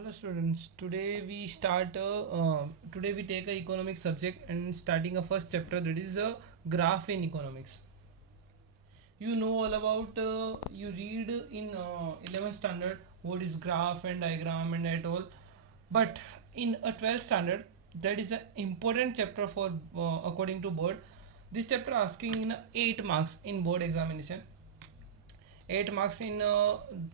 Hello students, today we take a economic subject and starting a first chapter, that is a graph in economics. You know all about, you read in 11th standard what is graph and diagram and at all, but in a 12th standard that is an important chapter for according to board. This chapter asking in 8 marks in board examination. 8 marks in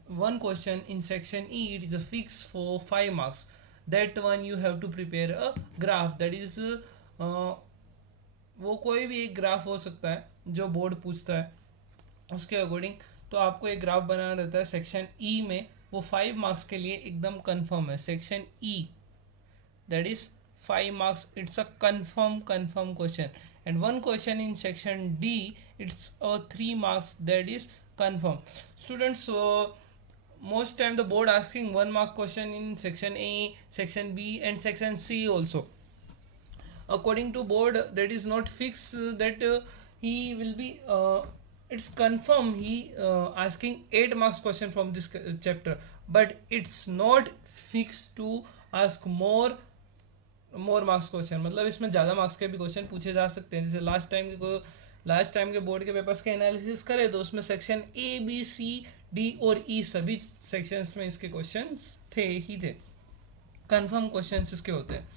one question in section E, it is a fix for 5 marks. That one you have to prepare a graph, that is वो कोई भी एक graph हो सकता है जो board पूछता है उसके अकॉर्डिंग। तो आपको एक ग्राफ बनाना रहता है सेक्शन ई में, वो 5 मार्क्स के लिए एकदम कंफर्म है। Section E that is 5 marks, it's a confirm question, and one question in section D, it's a 3 marks, that is confirm. Students, most time the board asking 1 mark question in section A, section B and section C also. According to board, that is not fixed that he will be it's confirm he asking 8 marks question from this chapter, but it's not fixed to ask more marks question. मतलब इसमें ज़्यादा marks के भी question पूछे जा सकते हैं। जैसे लास्ट टाइम के बोर्ड के पेपर्स के एनालिसिस करें तो उसमें section A B C D और ई सभी सेक्शंस में इसके क्वेश्चंस थे। कंफर्म क्वेश्चंस इसके होते हैं।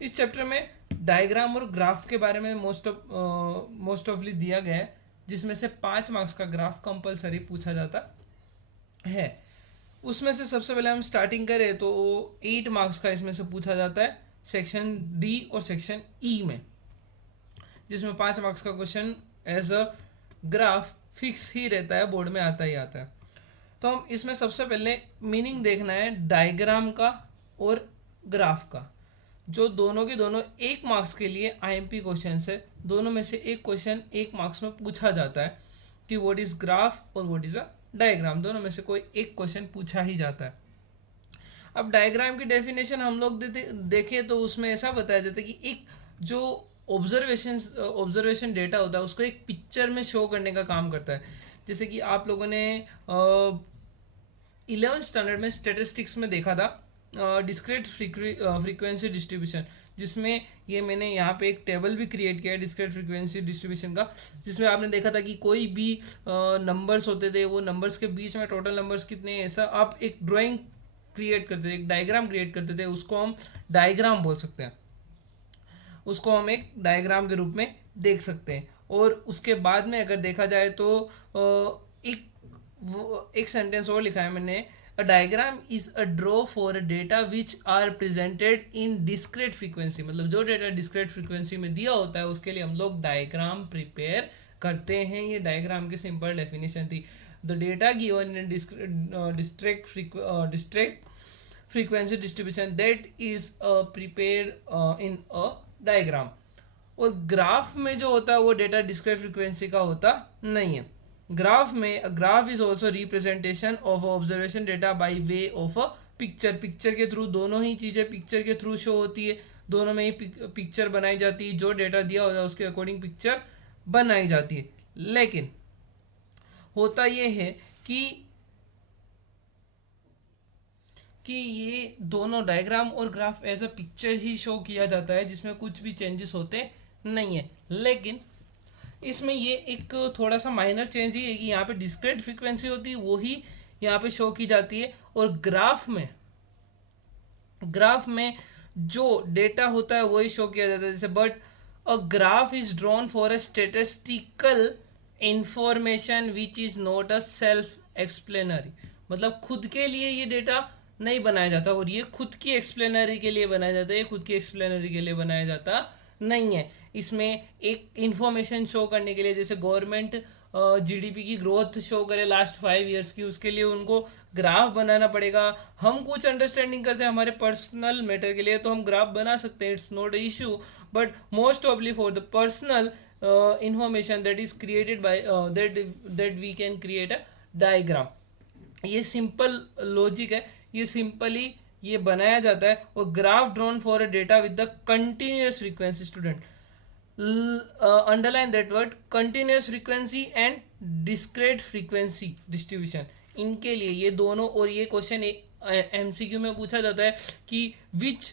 इस चैप्टर में डायग्राम और ग्राफ के बारे में मोस्ट ऑफली दिया गया है, जिसमें से 5 मार्क्स का ग्राफ कंपलसरी पूछा जाता है। उसमें से सबसे पहले हम स्टार्टिंग करें तो 8 मार्क्स का इसमें से पूछा जाता है सेक्शन डी और सेक्शन ई में, जिसमें 5 मार्क्स का question as a graph fix ही रहता है, बोर्ड में आता ही आता है। तो हम इसमें सबसे पहले मीनिंग देखना है डायग्राम का और ग्राफ का, जो दोनों के दोनों 1 मार्क्स के लिए आईएमपी क्वेश्चन है। दोनों में से एक क्वेश्चन 1 मार्क्स में पूछा जाता है कि व्हाट इज ग्राफ और व्हाट इज अ डायग्राम, दोनों में से कोई एक क्वेश्चन पूछा ही जाता है। अब डायग्राम की डेफिनेशन हम लोग देखें तो उसमें ऐसा बताया जाता है कि एक जो ऑब्जर्वेशन डेटा होता है उसको एक पिक्चर में शो करने का काम करता है। जैसे कि आप लोगों ने 11th स्टैंडर्ड में स्टेटिस्टिक्स में देखा था डिस्क्रीट फ्रीक्वेंसी डिस्ट्रीब्यूशन, जिसमें ये मैंने यहाँ पे एक टेबल भी क्रिएट किया है डिस्क्रीट फ्रीक्वेंसी डिस्ट्रीब्यूशन का, जिसमें आपने देखा था कि कोई भी नंबर्स होते थे, वो नंबर्स के बीच में टोटल नंबर्स कितने, ऐसा आप एक ड्राइंग क्रिएट करते थे, एक डायग्राम क्रिएट करते थे, उसको हम डायग्राम बोल सकते हैं, उसको हम एक डायग्राम के रूप में देख सकते हैं। और उसके बाद में अगर देखा जाए तो एक सेंटेंस और लिखा है मैंने, a diagram is a draw for a data which are presented in discrete frequency. मतलब जो डेटा डिस्क्रीट फ्रीक्वेंसी में दिया होता है उसके लिए हम लोग डायग्राम प्रिपेयर करते हैं। ये डायग्राम की सिंपल डेफिनेशन थी। The data given in discrete frequency distribution that is prepared in a diagram। और ग्राफ में जो होता है वो डेटा डिस्क्रीट फ्रीक्वेंसी का होता नहीं है। Graph is also representation of observation data by way of a picture के थ्रू, दोनों ही चीज़ें पिक्चर के थ्रू शो होती है, दोनों में ही पिक्चर बनाई जाती है, जो डेटा दिया होता है उसके अकॉर्डिंग पिक्चर बनाई जाती है। लेकिन होता ये है कि ये दोनों डायग्राम और ग्राफ एज अ पिक्चर ही शो किया जाता है, जिसमें कुछ भी चेंजेस होते नहीं है। लेकिन इसमें ये एक थोड़ा सा माइनर चेंज ही है कि यहाँ पे डिस्क्रीट फ्रीक्वेंसी होती है वो ही यहाँ पे शो की जाती है, और ग्राफ में जो डेटा होता है वही शो किया जाता है। जैसे but a graph is drawn for a statistical information which is not a self explanatory. मतलब खुद के लिए ये डेटा नहीं बनाया जाता, और ये खुद की एक्सप्लेनरी के लिए बनाया जाता है, ये खुद की एक्सप्लेनरी के लिए बनाया जाता नहीं है। इसमें एक इंफॉर्मेशन शो करने के लिए, जैसे गवर्नमेंट जीडीपी की ग्रोथ शो करे लास्ट 5 ईयर्स की, उसके लिए उनको ग्राफ बनाना पड़ेगा। हम कुछ अंडरस्टैंडिंग करते हैं हमारे पर्सनल मैटर के लिए तो हम ग्राफ बना सकते हैं, it's not issue, but most ऑफली for the personal information that is created by that we can create a diagram. ये सिंपल लॉजिक है, ये सिंपली ये बनाया जाता है। और graph drawn for a data with the continuous frequency, student underline that word, continuous frequency and discrete frequency distribution, इनके लिए ये दोनों। और ये क्वेश्चन एमसीक्यू में पूछा जाता है कि which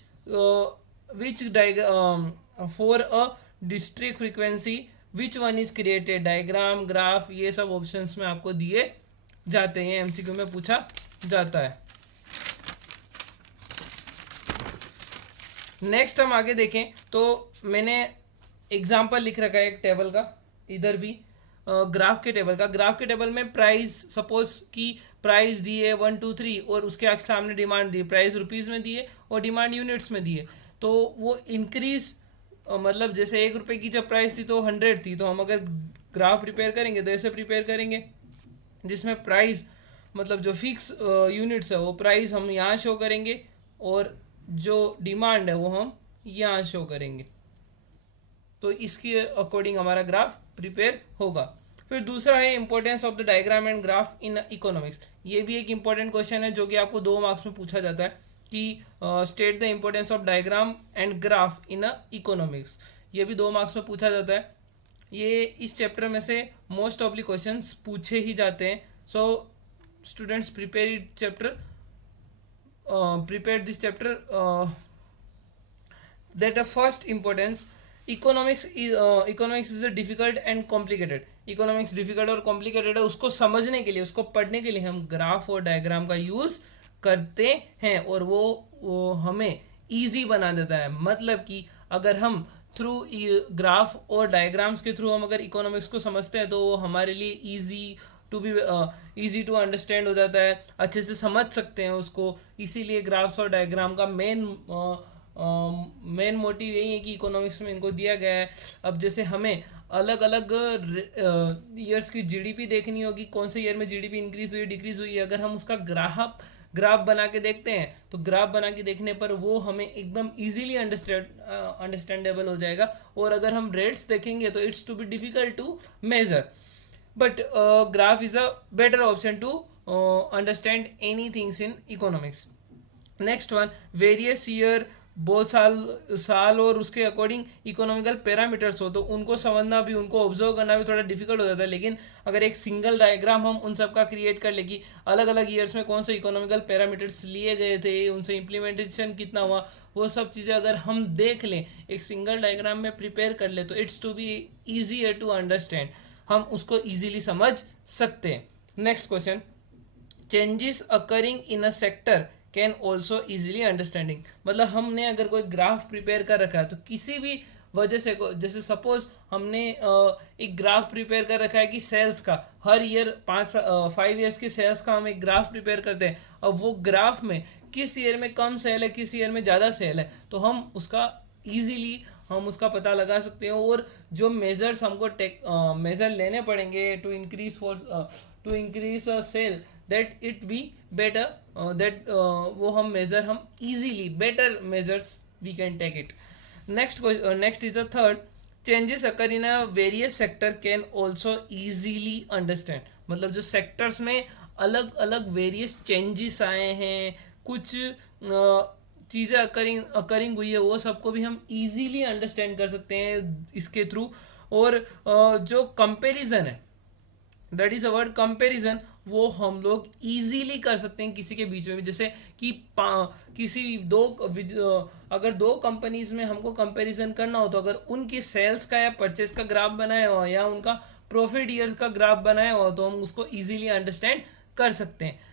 for a district frequency which one is created, diagram, graph, ये सब ऑप्शंस में आपको दिए जाते हैं, एमसीक्यू में पूछा जाता है। नेक्स्ट हम आगे देखें तो मैंने एग्जाम्पल लिख रखा है एक टेबल का, इधर भी ग्राफ के टेबल का। ग्राफ के टेबल में प्राइस, सपोज कि प्राइस दिए 1 2 3 और उसके सामने डिमांड दी, प्राइस रुपीज़ में दिए और डिमांड यूनिट्स में दिए, तो वो इंक्रीज मतलब जैसे 1 रुपये की जब प्राइस थी तो 100 थी, तो हम अगर ग्राफ प्रिपेयर करेंगे तो ऐसे प्रिपेयर करेंगे जिसमें प्राइस मतलब जो फिक्स यूनिट्स है वो प्राइस हम यहाँ शो करेंगे और जो डिमांड है वो हम यहाँ शो करेंगे, तो इसके अकॉर्डिंग हमारा ग्राफ प्रिपेयर होगा। फिर दूसरा है importance of the diagram and graph in economics. ये भी एक इंपॉर्टेंट क्वेश्चन है जो कि आपको 2 मार्क्स में पूछा जाता है कि state the importance of diagram and graph in economics. ये भी 2 मार्क्स में पूछा जाता है। ये इस चैप्टर में से मोस्ट ऑफ द क्वेश्चंस पूछे ही जाते हैं। So students prepare it chapter, prepare this chapter, that the first importance, economics is a difficult and complicated। Economics difficult और कॉम्प्लिकेटेड है, उसको समझने के लिए, उसको पढ़ने के लिए हम ग्राफ और डायग्राम का यूज करते हैं और वो हमें इजी बना देता है। मतलब कि अगर हम थ्रू ग्राफ और डायग्राम्स के थ्रू हम अगर इकोनॉमिक्स को समझते हैं तो वो हमारे लिए ईजी टू अंडरस्टैंड हो जाता है, अच्छे से समझ सकते हैं उसको। इसीलिए ग्राफ्स और डायग्राम का मेन मोटिव यही है कि इकोनॉमिक्स में इनको दिया गया है। अब जैसे हमें अलग अलग ईयर्स की जीडीपी देखनी होगी, कौन से ईयर में जीडीपी इंक्रीज हुई डिक्रीज हुई, अगर हम उसका ग्राफ बना के देखते हैं तो ग्राफ बना के देखने पर वो हमें एकदम इजीली अंडरस्टैंडेबल हो जाएगा। और अगर हम रेट्स देखेंगे तो it's to be difficult to measure, but graph is a better option to understand any things in economics। next one, various year, बहुत साल और उसके अकॉर्डिंग इकोनॉमिकल पैरामीटर्स हो तो उनको समझना भी, उनको ऑब्जर्व करना भी थोड़ा डिफिकल्ट हो जाता है। लेकिन अगर एक सिंगल डायग्राम हम उन सब का क्रिएट कर ले कि अलग अलग ईयर्स में कौन से इकोनॉमिकल पैरामीटर्स लिए गए थे, उनसे इम्प्लीमेंटेशन कितना हुआ, वो सब चीज़ें अगर हम देख लें, एक सिंगल डायग्राम में प्रिपेयर कर ले, तो it's to be easier to understand, हम उसको इजीली समझ सकते हैं। Next question, changes occurring in a sector can also easily understanding. मतलब हमने अगर कोई ग्राफ प्रिपेयर कर रखा है तो किसी भी वजह से, जैसे सपोज हमने एक ग्राफ प्रिपेयर कर रखा है कि सेल्स का, हर ईयर 5 ईयर्स के सेल्स का हम एक ग्राफ प्रिपेयर करते हैं। अब वो ग्राफ में किस ईयर में कम सेल है, किस ईयर में ज़्यादा सेल है, तो हम उसका ईजीली हम उसका पता लगा सकते हैं। और जो मेजर्स हमको मेजर लेने पड़ेंगे to increase sale, that it be better, दैट वो हम मेजर हम easily, better measures we can take it. Next is a third, changes occur in a various sector can also easily understand. मतलब जो sectors में अलग अलग वेरियस चेंजेस आए हैं, कुछ चीज़ें अकरिंग हुई है, वो सबको भी हम इजीली अंडरस्टैंड कर सकते हैं इसके थ्रू। और जो कंपैरिजन है, that is a word comparison, वो हम लोग इजीली कर सकते हैं किसी के बीच में भी। जैसे कि किसी अगर 2 कंपनीज में हमको कंपैरिजन करना हो तो अगर उनकी सेल्स का या परचेज का ग्राफ बनाया हो या उनका प्रॉफिट ईयर्स का ग्राफ बनाया हो तो हम उसको इजीली अंडरस्टैंड कर सकते हैं।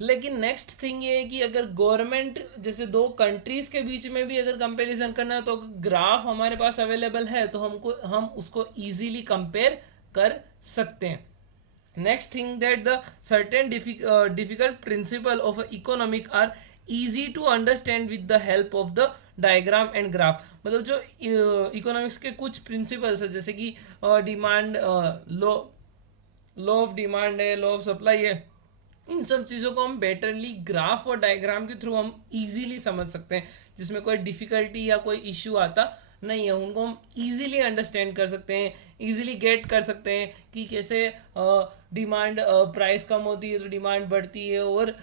लेकिन नेक्स्ट थिंग ये है कि अगर गवर्नमेंट, जैसे 2 कंट्रीज के बीच में भी अगर कंपैरिजन करना है तो ग्राफ हमारे पास अवेलेबल है तो हम उसको इजीली कंपेयर कर सकते हैं। Next thing, that the certain difficult principle of economic are easy to understand with the help of the diagram and graph. मतलब जो इकोनॉमिक्स के कुछ प्रिंसिपल्स है, जैसे कि डिमांड, लॉ ऑफ डिमांड है, लॉ ऑफ सप्लाई है, इन सब चीज़ों को हम बेटरली ग्राफ और डायग्राम के थ्रू हम इजीली समझ सकते हैं, जिसमें कोई डिफ़िकल्टी या कोई इश्यू आता नहीं है। उनको हम इजीली अंडरस्टैंड कर सकते हैं, इजीली गेट कर सकते हैं कि कैसे डिमांड, प्राइस कम होती है तो डिमांड बढ़ती है, और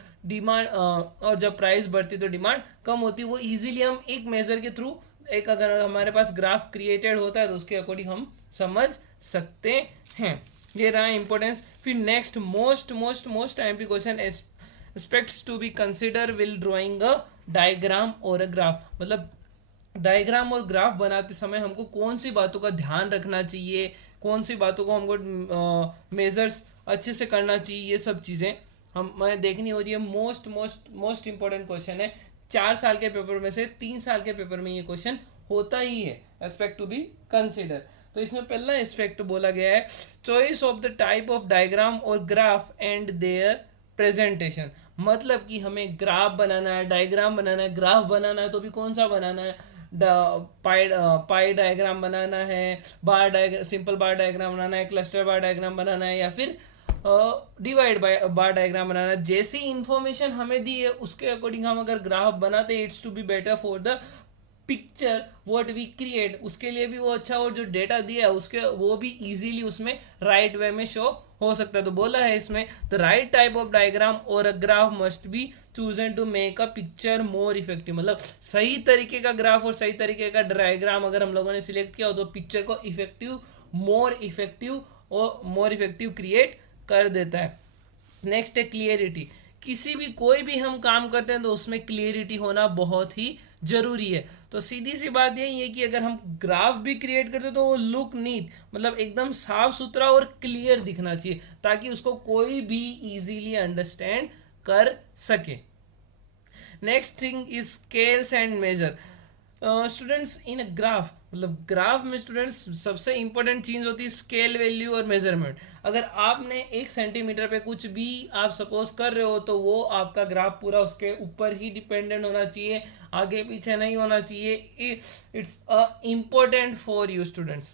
जब प्राइस बढ़ती है तो डिमांड कम होती है। वो इजीली हम एक मेजर के थ्रू, एक अगर हमारे पास ग्राफ क्रिएटेड होता है तो उसके अकॉर्डिंग हम समझ सकते हैं। ये रहा इंपॉर्टेंस। फिर नेक्स्ट मोस्ट टाइम पे question aspects to be consider will drawing a diagram और अ ग्राफ, मतलब डायग्राम और ग्राफ बनाते समय हमको कौन सी बातों का ध्यान रखना चाहिए, कौन सी बातों को हमको मेजर्स अच्छे से करना चाहिए, ये सब चीज़ें हमें देखनी होती है। Most most most important question है, 4 साल के पेपर में से 3 साल के पेपर में ये क्वेश्चन होता ही है, एस्पेक्ट टू बी कंसिडर। तो इसमें पहला एस्पेक्ट बोला गया है choice of the type of diagram और ग्राफ एंड देयर प्रेजेंटेशन, मतलब कि हमें ग्राफ बनाना है, डायग्राम बनाना है, ग्राफ बनाना है तो भी कौन सा बनाना है, पाई डायग्राम बनाना है, बार डायग्राम, सिंपल बार डायग्राम बनाना है, क्लस्टर बार डायग्राम बनाना है, या फिर डिवाइड बार डायग्राम बनाना है। जैसी इंफॉर्मेशन हमें दी है उसके अकॉर्डिंग हम अगर ग्राफ बनाते हैं, it's to be better for the picture what we create, उसके लिए भी वो अच्छा, और जो डेटा दिया है उसके वो भी इजीली उसमें राइट वे में शो हो सकता है। तो बोला है इसमें the right type of diagram और a graph must be chosen to make a picture more effective, मतलब सही तरीके का ग्राफ और सही तरीके का डायग्राम अगर हम लोगों ने सिलेक्ट किया हो तो पिक्चर को मोर इफेक्टिव क्रिएट कर देता है। नेक्स्ट है क्लियरिटी, किसी भी कोई भी हम काम करते हैं तो उसमें क्लियरिटी होना बहुत ही जरूरी है। तो सीधी सी बात यही है कि अगर हम ग्राफ भी क्रिएट करते हैं तो वो लुक नीट, मतलब एकदम साफ सुथरा और क्लियर दिखना चाहिए ताकि उसको कोई भी इजीली अंडरस्टैंड कर सके। Next thing is scales and measure. Students in a graph, मतलब ग्राफ में स्टूडेंट्स सबसे इंपॉर्टेंट चीज होती है स्केल वैल्यू और मेजरमेंट। अगर आपने 1 सेंटीमीटर पे कुछ भी आप सपोज कर रहे हो तो वो आपका ग्राफ पूरा उसके ऊपर ही डिपेंडेंट होना चाहिए, आगे पीछे नहीं होना चाहिए। It's important for you students.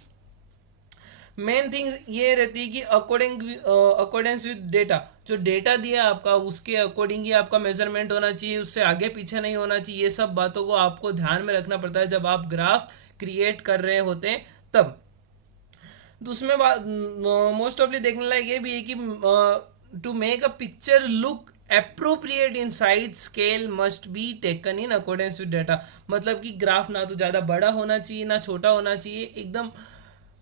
Main thing ये रहती है कि अकॉर्डेंस विद डेटा, जो डेटा दिया आपका उसके अकॉर्डिंग ही आपका मेजरमेंट होना चाहिए, उससे आगे पीछे नहीं होना चाहिए। ये सब बातों को आपको ध्यान में रखना पड़ता है जब आप ग्राफ क्रिएट कर रहे होते हैं तब। दूसरी बात मोस्ट ऑफली देखने लायक ये भी है कि to make a picture look appropriate in size scale must be taken in accordance with data, मतलब कि ग्राफ ना तो ज़्यादा बड़ा होना चाहिए ना छोटा होना चाहिए, एकदम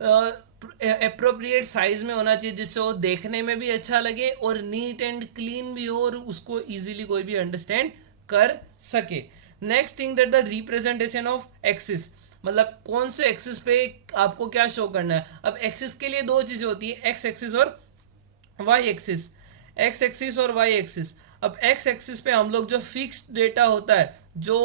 अप्रोप्रिएट साइज में होना चाहिए जिससे वो देखने में भी अच्छा लगे और नीट एंड क्लीन भी हो और उसको इजीली कोई भी अंडरस्टैंड कर सके। Next thing that the representation of axis, मतलब कौन से एक्सिस पे आपको क्या शो करना है। अब एक्सिस के लिए दो चीज़ें होती है, एक्स एक्सिस और वाई एक्सिस, एक्स एक्सिस और वाई एक्सिस। अब एक्स एक्सिस पे हम लोग जो फिक्स्ड डेटा होता है जो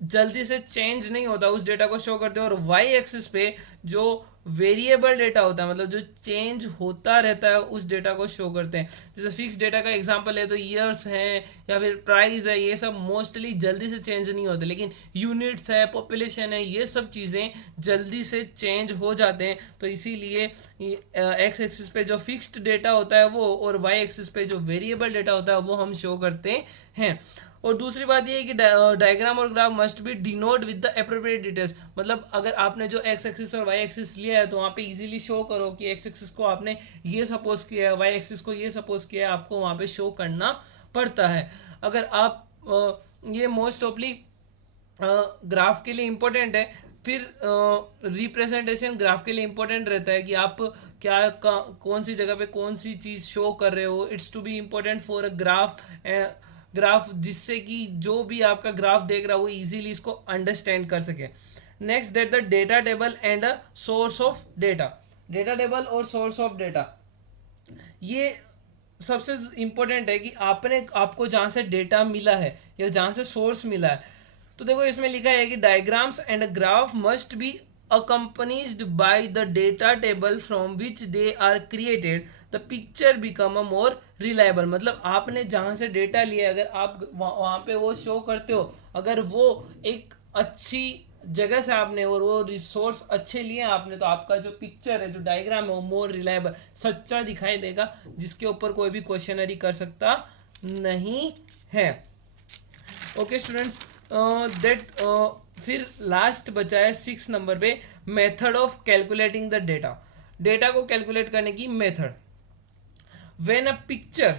जल्दी से चेंज नहीं होता उस डेटा को शो करते हैं, और वाई एक्सिस पे जो वेरिएबल डेटा होता है मतलब जो चेंज होता रहता है उस डेटा को शो करते हैं। जैसे फिक्स डेटा का एग्जांपल है तो ईयर्स हैं या फिर प्राइस है, ये सब मोस्टली जल्दी से चेंज नहीं होते, लेकिन यूनिट्स है, पॉपुलेशन है, ये सब चीज़ें जल्दी से चेंज हो जाते हैं। तो इसीलिए एक्स एक्सिस पे जो फिक्स्ड डेटा होता है वो, और वाई एक्सिस पे जो वेरिएबल डेटा होता है वो हम शो करते हैं। और दूसरी बात ये है कि डायग्राम और graph must B denote with the appropriate details, मतलब अगर आपने जो एक्स एक्सिस और वाई एक्सिस लिया है तो वहाँ पे इजीली शो करो कि एक्स एक्सिस को आपने ये सपोज किया है, वाई एक्सिस को ये सपोज किया है, आपको वहाँ पे शो करना पड़ता है। अगर आप ये मोस्ट ऑफली ग्राफ के लिए इम्पोर्टेंट है, फिर रिप्रेजेंटेशन ग्राफ के लिए इम्पोर्टेंट रहता है कि आप क्या कौन सी जगह पे कौन सी चीज़ शो कर रहे हो। It's to be important for a graph जिससे कि जो भी आपका ग्राफ देख रहा है वो इजीली इसको अंडरस्टैंड कर सके। Next that the data table and a source of data, data table और सोर्स ऑफ डेटा ये सबसे इम्पोर्टेंट है कि आपको जहाँ से डेटा मिला है या जहाँ से सोर्स मिला है। तो देखो इसमें लिखा है कि diagrams and graph must B accompanied by the data table from which they are created, the picture become a more reliable, मतलब आपने जहाँ से डेटा लिया अगर आप वहाँ पे वो शो करते हो, अगर वो एक अच्छी जगह से आपने और वो रिसोर्स अच्छे लिए आपने, तो आपका जो पिक्चर है जो डायग्राम है वो मोर रिलायबल सच्चा दिखाई देगा, जिसके ऊपर कोई भी क्वेश्चनरी कर सकता नहीं है। ओके स्टूडेंट्स, फिर लास्ट बचा है 6 नंबर पे method of calculating the data, data को कैलकुलेट करने की method. When a picture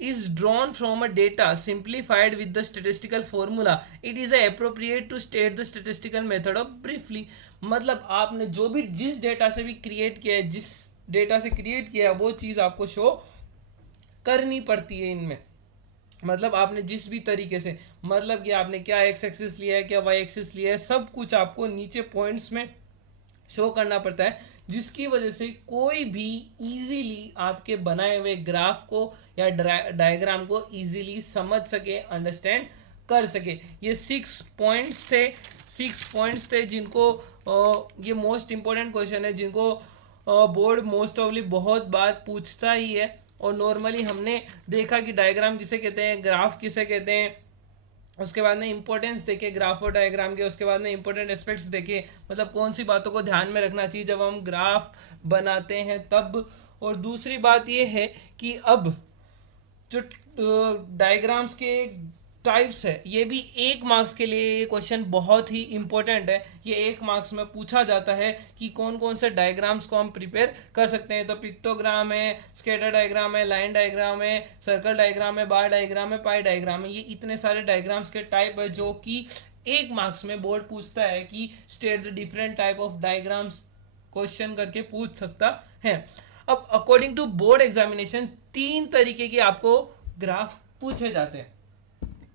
is drawn from a data simplified with the statistical formula, it is appropriate to state the statistical method of briefly, मतलब आपने जो भी जिस data से भी क्रिएट किया है, जिस डेटा से क्रिएट किया है वो चीज़ आपको शो करनी पड़ती है इनमें। मतलब आपने जिस भी तरीके से, मतलब कि आपने क्या एक्स एक्सिस लिया है, क्या वाई एक्सिस लिया है, सब कुछ आपको नीचे पॉइंट्स में शो करना पड़ता है, जिसकी वजह से कोई भी इजीली आपके बनाए हुए ग्राफ को या डायग्राम को इजीली समझ सके, अंडरस्टैंड कर सके। ये 6 पॉइंट्स थे जिनको ये मोस्ट इंपॉर्टेंट क्वेश्चन है, जिनको बोर्ड मोस्ट ऑफली बहुत बार पूछता ही है। और नॉर्मली हमने देखा कि डायग्राम किसे कहते हैं, ग्राफ किसे कहते हैं, उसके बाद में इंपॉर्टेंस देखे ग्राफ और डायग्राम के, उसके बाद में इंपॉर्टेंट एस्पेक्ट्स देखे, मतलब कौन सी बातों को ध्यान में रखना चाहिए जब हम ग्राफ बनाते हैं तब। और दूसरी बात ये है कि अब जो डायग्राम्स के टाइप्स है, ये भी 1 मार्क्स के लिए ये क्वेश्चन बहुत ही इंपॉर्टेंट है। ये 1 मार्क्स में पूछा जाता है कि कौन कौन से डायग्राम्स को हम प्रिपेयर कर सकते हैं। तो पिक्टोग्राम है, स्केटर डायग्राम है, लाइन डायग्राम है, सर्कल डायग्राम है, बार डायग्राम है, पाई डायग्राम है। ये इतने सारे डायग्राम्स के टाइप है जो कि 1 मार्क्स में बोर्ड पूछता है कि state the different type of diagrams, question करके पूछ सकता है। अब अकॉर्डिंग टू बोर्ड एग्जामिनेशन 3 तरीके के आपको ग्राफ पूछे जाते हैं।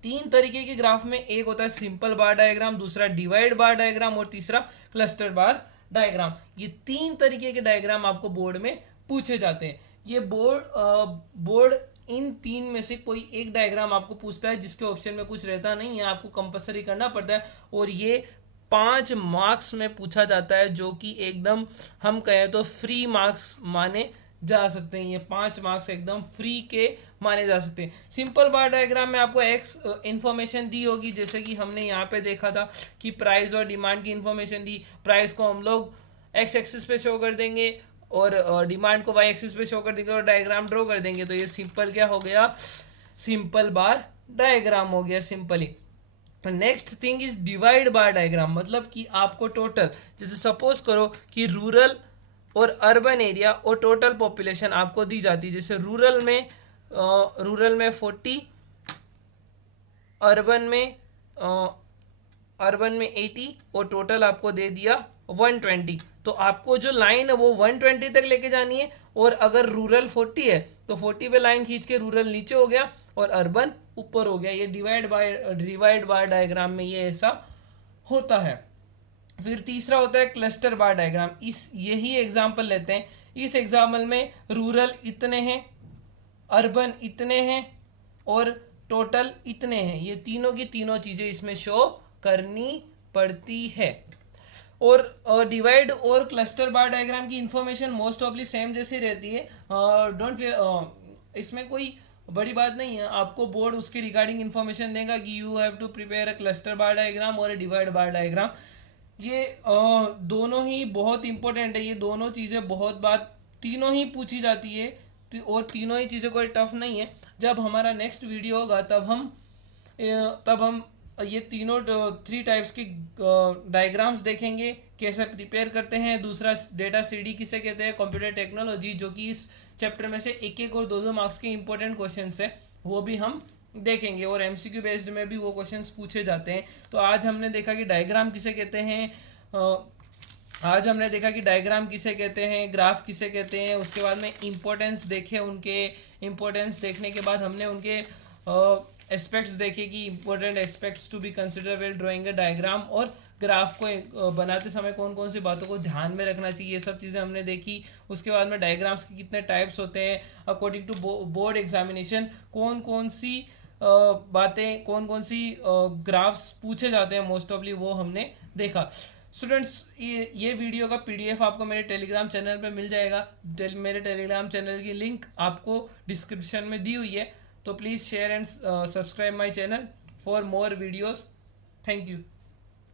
3 तरीके के ग्राफ में, एक होता है सिंपल बार डायग्राम, दूसरा डिवाइड बार डायग्राम और तीसरा क्लस्टर बार डायग्राम। ये 3 तरीके के डायग्राम आपको बोर्ड में पूछे जाते हैं। ये बोर्ड इन 3 में से कोई एक डायग्राम आपको पूछता है, जिसके ऑप्शन में कुछ रहता नहीं है, आपको कंपलसरी करना पड़ता है। और ये 5 मार्क्स में पूछा जाता है, जो कि एकदम हम कहें तो फ्री मार्क्स माने जा सकते हैं। ये 5 मार्क्स एकदम फ्री के माने जा सकते हैं। सिंपल बार डायग्राम में आपको एक्स इंफॉर्मेशन दी होगी, जैसे कि हमने यहाँ पे देखा था कि प्राइस और डिमांड की इंफॉर्मेशन दी। प्राइस को हम लोग एक्स एक्सिस पे शो कर देंगे और डिमांड को वाई एक्सिस पे शो कर देंगे और डायग्राम ड्रॉ कर देंगे। तो ये सिंपल क्या हो गया, सिंपल बार डायग्राम हो गया simply. Next thing is divide bar diagram, मतलब कि आपको टोटल, जैसे सपोज करो कि रूरल और अर्बन एरिया और टोटल पॉपुलेशन आपको दी जाती है। जैसे रूरल में 40, अर्बन में 80 और टोटल आपको दे दिया 120। तो आपको जो लाइन है वो 120 तक लेके जानी है। और अगर रूरल 40 है तो 40 पे लाइन खींच के रूरल नीचे हो गया और अर्बन ऊपर हो गया। ये डिवाइड बार डायग्राम में ये ऐसा होता है। फिर तीसरा होता है क्लस्टर बार डायग्राम। यही एग्जाम्पल लेते हैं। इस एग्जाम्पल में रूरल इतने हैं, अर्बन इतने हैं और टोटल इतने हैं। ये तीनों की तीनों चीज़ें इसमें शो करनी पड़ती है। और डिवाइड और क्लस्टर बार डायग्राम की इंफॉर्मेशन मोस्ट ऑफली सेम जैसी रहती है। इसमें कोई बड़ी बात नहीं है। आपको बोर्ड उसके रिगार्डिंग इंफॉर्मेशन देगा कि you have to prepare a cluster bar diagram और अ डिवाइड बार डायग्राम। ये दोनों ही बहुत इंपॉर्टेंट है। ये दोनों चीज़ें बहुत बार तीनों ही पूछी जाती है और तीनों ही चीज़ें कोई टफ नहीं है। जब हमारा नेक्स्ट वीडियो होगा तब हम ये तीनों 3 टाइप्स की डायग्राम्स देखेंगे, कैसे प्रिपेयर करते हैं। दूसरा डेटा सीडी किसे कहते हैं, कंप्यूटर टेक्नोलॉजी, जो कि इस चैप्टर में से 1-1 और 2-2 मार्क्स के इंपॉर्टेंट क्वेश्चंस है, वो भी हम देखेंगे। और एमसीक्यू बेस्ड में भी वो क्वेश्चंस पूछे जाते हैं। तो आज हमने देखा कि डायग्राम किसे कहते हैं, ग्राफ किसे कहते हैं। उसके बाद में इंपॉर्टेंस देखे उनके। इंपॉर्टेंस देखने के बाद हमने उनके एस्पेक्ट्स देखे कि important aspects to be consider well drawing a diagram, और ग्राफ को बनाते समय कौन कौन सी बातों को ध्यान में रखना चाहिए, ये सब चीज़ें हमने देखी। उसके बाद में डायग्राम्स के कितने टाइप्स होते हैं अकॉर्डिंग टू बोर्ड एग्जामिनेशन, कौन कौन सी ग्राफ्स पूछे जाते हैं मोस्ट ऑफली, वो हमने देखा। स्टूडेंट्स, ये वीडियो का पीडीएफ आपको मेरे टेलीग्राम चैनल पे मिल जाएगा। मेरे टेलीग्राम चैनल की लिंक आपको डिस्क्रिप्शन में दी हुई है। तो please share and subscribe my channel for more videos. Thank you.